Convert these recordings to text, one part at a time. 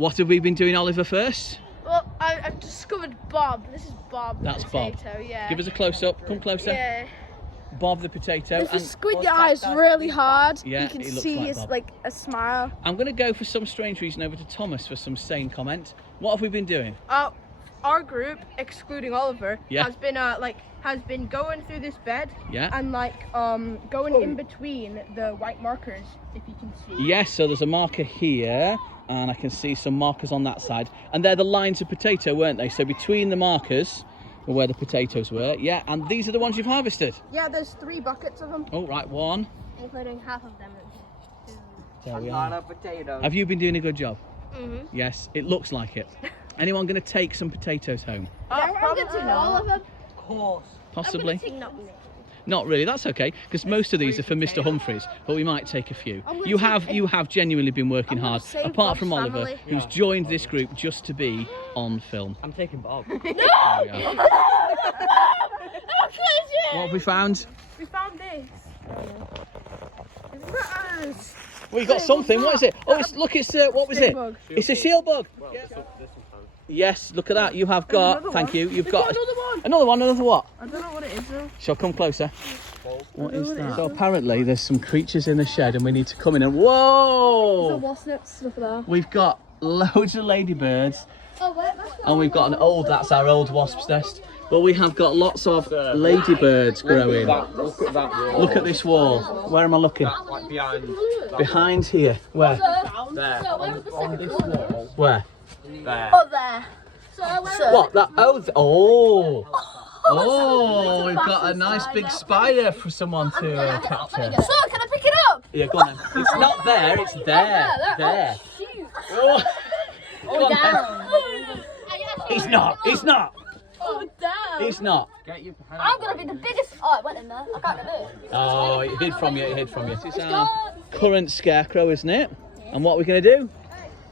What have we been doing, Oliver, first? Well, I've discovered Bob. This is Bob. That's potato, Bob. Yeah. Give us a close-up. Come closer. Yeah. Bob the potato. If you squint your eyes really hard, Yeah, you can he looks see like it's Bob. like a smile. I'm going to go for some strange reason over to Thomas for some sane comment. What have we been doing? Our group, excluding Oliver, Yeah. has been going through this bed. Yeah. And going in between the white markers, if you can see. Yes, so there's a marker here, and I can see some markers on that side. And they're the lines of potato, weren't they? So between the markers were where the potatoes were. Yeah, and these are the ones you've harvested. Yeah, there's 3 buckets of them. Oh, right, one. Including half of them. There we A lot are. of potatoes. Have you been doing a good job? Mhm. Yes, it looks like it. Anyone going to take some potatoes home? I'm going to all of them. Of course. Possibly. Not Not really, that's okay, because most of these are for Mr. Humphreys, but we might take a few. I'm gonna You take have genuinely been working I'm gonna hard, save apart Bob's from Oliver, family. who's joined this group just to be on film. I'm taking Bob. There we are. What have we found? We found this. Critters. Well, you got something. What is it? Oh, look, it's what was it? Bug. It's a shield bug. Yeah. Yes, look at that. You have got. another Thank one. you. You've We've got got another one. Another one. Another what? I don't know what it is though. Shall I come closer? What is what it that? is. So apparently there's some creatures in the shed, and we need to come in and. So Whoa! what's that stuff there? We've got loads of ladybirds. Oh, wait, And we've got that's our old wasp's nest. But we have got lots of ladybirds growing. Look at that wall. Look at this wall. Where am I looking? Like behind. Behind here. Where? There. On this wall. Where? There. Oh, there. What? That? Oh. Oh, we've got a nice big spider for someone to capture. So, can I pick it up? Yeah, go on then. It's not there, it's there. There. Oh. Go on then. It's not. It's not. Oh, damn. It's not. Get your hand. I'm going to be the biggest. Oh, it went in there. I can't get it. Oh, it hid from you, it hid from you. It's our current scarecrow, isn't it? And what we're going to do?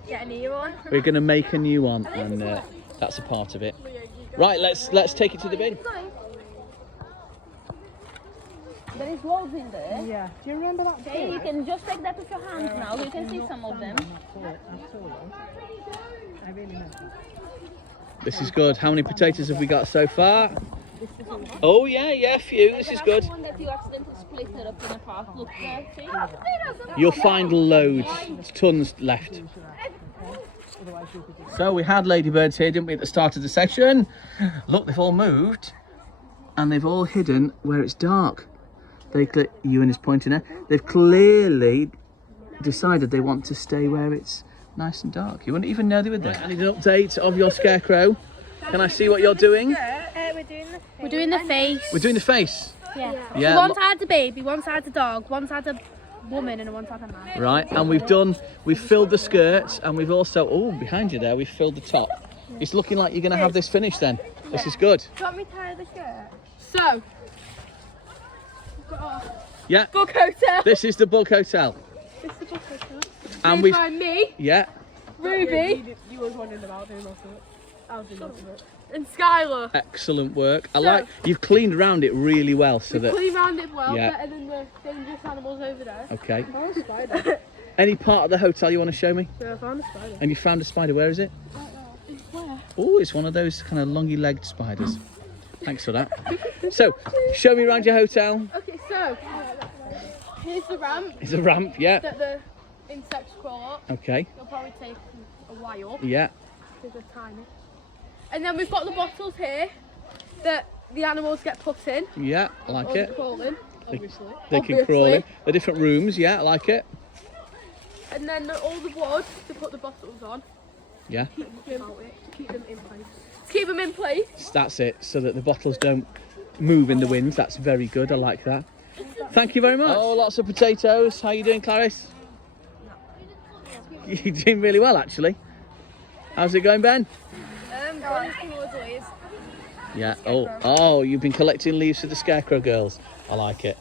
Get a new one. We're going to make a new one, and that's a part of it. Right, let's take it to the bin. There is walls in there. Yeah. Do you remember that? Okay, you can just take that with your hands now. You can see some of them. This is good. How many potatoes have we got so far? Oh yeah, a few. This is good. One that you accidentally split it up in a half. Look there, see? You'll find loads, tons left. So we had ladybirds here, didn't we, at the start of the session? Look, they've all moved, and they've all hidden where it's dark. Ewan is pointing there. They've clearly decided they want to stay where it's nice and dark. You wouldn't even know they were there. I need an update of your scarecrow. Can I see what you're doing? We're doing the face. We're doing the face. Yeah. Yeah. One side's a baby, one side's a dog, one side's a woman, and one side's a man. Right, and we've filled the skirts, and we've also, behind you there, we've filled the top. It's looking like you're going to have this finished then. This is good. Do you want me to tie the shirt? So, Yeah, Bug Hotel. this is the Bug Hotel. This is the Bug Hotel. And Made we've, by me, yeah, Ruby. You was wondering about doing most of it. I was doing most of it. And Skylar. excellent work. You've cleaned around it really well so We that, clean around it well, Yeah. better than the dangerous animals over there. okay. I found a spider. Any part of the hotel you want to show me? Yeah, I found a spider. And you found a spider, where is it? Where? Oh, it's one of those kind of longy-legged spiders. Thanks for that. So, show me around your hotel. Okay, so, here's the ramp It's a ramp, yeah. that the insects crawl up. Okay, It'll probably take a while, yeah. because they're tiny. And then we've got the bottles here that the animals get put in. Yeah, I like Or it. crawl in, obviously. They can crawl in. The different rooms, yeah, I like it. And then all the wood to put the bottles on. Yeah, To keep them in place. To keep them in place. that's it, so that the bottles don't move in the wind. That's very good, I like that. Thank you very much. Oh, lots of potatoes. How you doing, Clarice? You're doing really well, actually. How's it going, Ben? Yeah. Oh, you've been collecting leaves for the Scarecrow girls. I like it.